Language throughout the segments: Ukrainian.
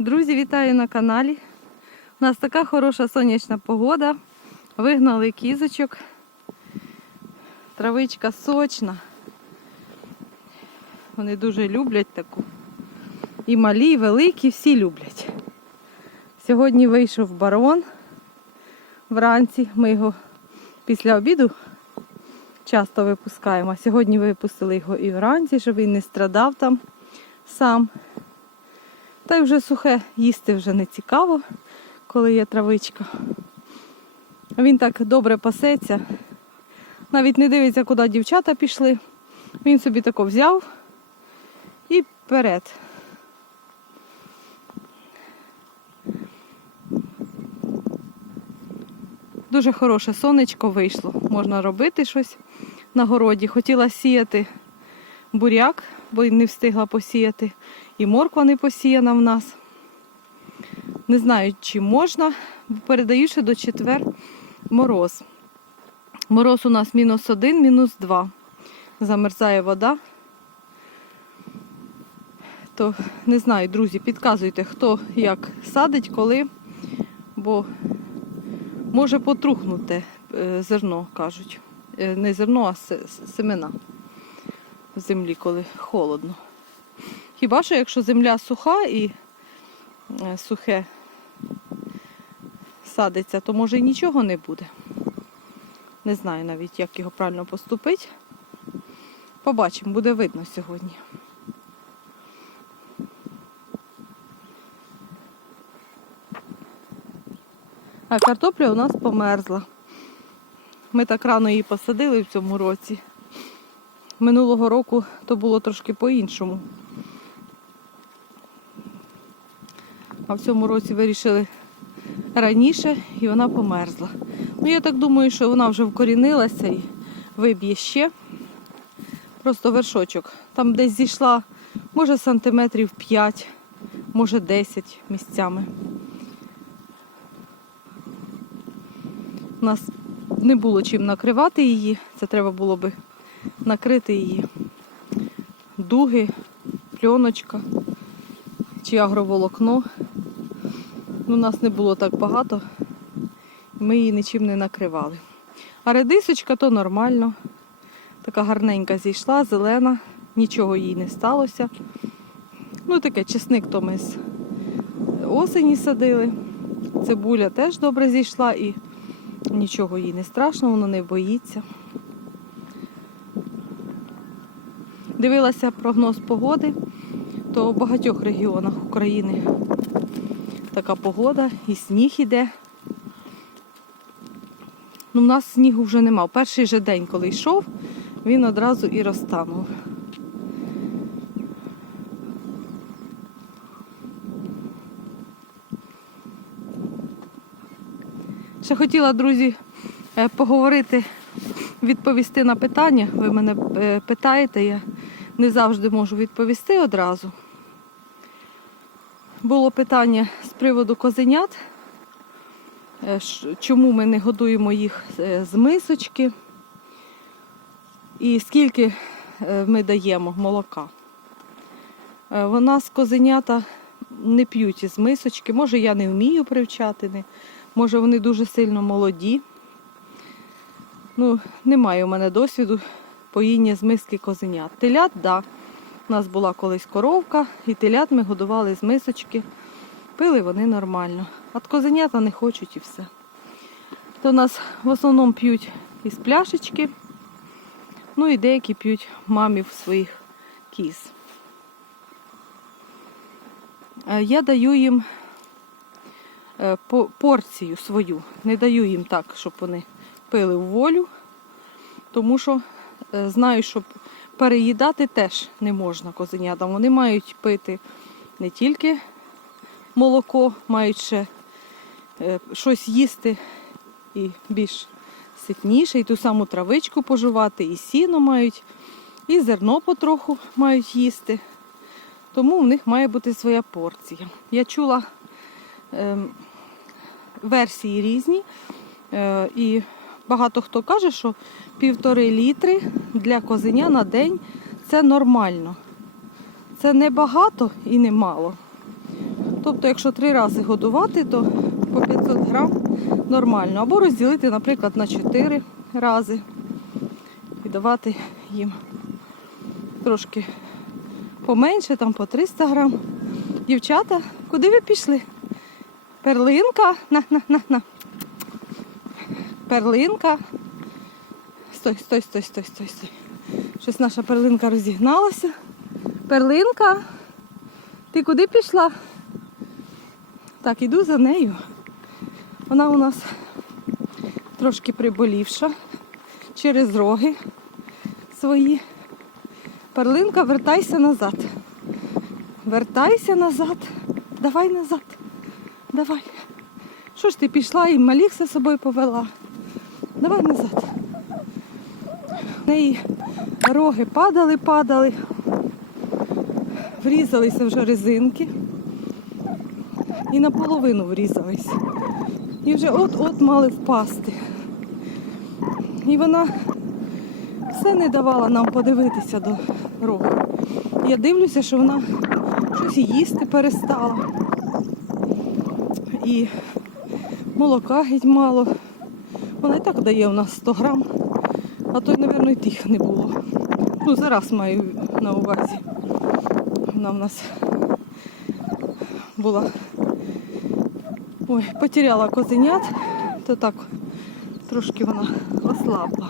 Друзі, вітаю на каналі. У нас така хороша сонячна погода. Вигнали кізочок. Травичка сочна. Вони дуже люблять таку. І малі, і великі, всі люблять. Сьогодні вийшов барон вранці. Ми його після обіду часто випускаємо. Сьогодні випустили його і вранці, щоб він не страдав там сам. Та й вже сухе їсти вже не цікаво, коли є травичка. Він так добре пасеться. Навіть не дивиться, куди дівчата пішли. Він собі тако взяв і вперед. Дуже хороше сонечко вийшло. Можна робити щось на городі. Хотіла сіяти буряк, бо не встигла посіяти. І морква не посіяна в нас. Не знаю, чи можна, передаю ще до четвер мороз. Мороз у нас мінус один, мінус два. Замерзає вода. То не знаю, друзі, підказуйте, хто як садить, коли, бо може потрухнути е, зерно, кажуть. Е, Не зерно, а семена в землі, коли холодно. Хіба що якщо земля суха і е, сухе садиться, то може і нічого не буде. Не знаю навіть, як його правильно поступити. Побачимо, буде видно сьогодні. А картопля у нас померзла. Ми так рано її посадили в цьому році. Минулого року то було трошки по-іншому. А в цьому році вирішили раніше і вона померзла. Ну, я так думаю, що вона вже вкорінилася і виб'є ще. Просто вершочок. Там десь зійшла, може, сантиметрів 5, може 10 місцями. У нас не було чим накривати її. Це треба було би накрити її. Дуги, пленочка чи агроволокно. Ну, У нас не було так багато, ми її нічим не накривали. А редисочка то нормально. Така гарненька зійшла, зелена, нічого їй не сталося. Ну, таке чесник то ми з осені садили. Цибуля теж добре зійшла і нічого їй не страшно, вона не боїться. Дивилася прогноз погоди, то в багатьох регіонах України така погода, і сніг іде. Ну, в нас снігу вже нема. Перший же день, коли йшов, він одразу і розтанув. Ще хотіла, друзі, е, поговорити, відповісти на питання. Ви мене е, питаєте, я не завжди можу відповісти одразу. Було питання з приводу козенят. Е, Чому ми не годуємо їх е, з мисочки? І скільки е, ми даємо молока? Вона з козенята не п'ють із мисочки. Може, я не вмію привчати, може вони дуже сильно молоді. Ну, немає у мене досвіду поїння з миски козенят. Телят, так. Да. У нас була колись коровка, і телят ми годували з мисочки. Пили вони нормально. От козенята не хочуть і все. То нас в основному п'ють із пляшечки, ну і деякі п'ють мамів своїх кіз. Е, Я даю їм е, порцію свою. Не даю їм так, щоб вони пили в волю, тому що знаю, що переїдати теж не можна козенятам. Вони мають пити не тільки молоко, мають ще е, щось їсти і більш ситніше, і ту саму травичку поживати, і сіно мають, і зерно потроху мають їсти. Тому в них має бути своя порція. Я чула ем, версії різні, е, і багато хто каже, що півтори літри для козеня на день це нормально. Це не багато і не мало. Тобто, якщо три рази годувати, то по 500 грам нормально. Або розділити, наприклад, на 4 рази і давати їм трошки поменше, там по 300 грам. Дівчата, куди ви пішли? Перлинка, на, на, на, на. Перлинка. Стой, стой, стой, стой, стой, стой. Щось наша перлинка розігналася. Перлинка, ти куди пішла? Так, іду за нею. Вона у нас трошки приболівша через роги свої. Перлинка, вертайся назад. Вертайся назад. Давай назад. Давай. Що ж ти пішла і маліх за собою повела? Давай назад. В неї роги падали, падали. Врізалися вже резинки. І наполовину врізались. І вже от-от мали впасти. І вона все не давала нам подивитися до рогу. Я дивлюся, що вона щось їсти перестала. І молока геть мало. Вона і так дає у нас 100 грам, а то мабуть, і тих не було. Ну, зараз маю на увазі. Вона в нас була. Ой, потеряла козенят, то так трошки вона ослабла.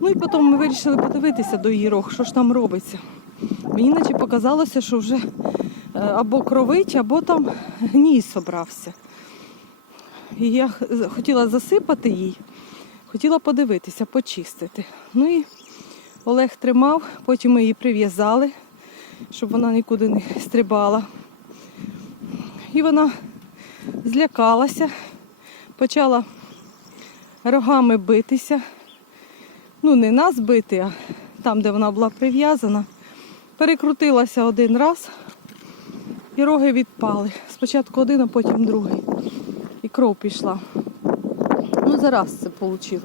Ну і потім ми вирішили подивитися до її рог, що ж там робиться. Мені наче показалося, що вже е, або кровить, або там гній собрався. І я хотіла засипати їй, хотіла подивитися, почистити. Ну і Олег тримав, потім ми її прив'язали, щоб вона нікуди не стрибала. І вона злякалася, почала рогами битися. Ну, не нас бити, а там, де вона була прив'язана. Перекрутилася один раз і роги відпали. Спочатку один, а потім другий. І кров пішла. Ну, зараз це вийшло.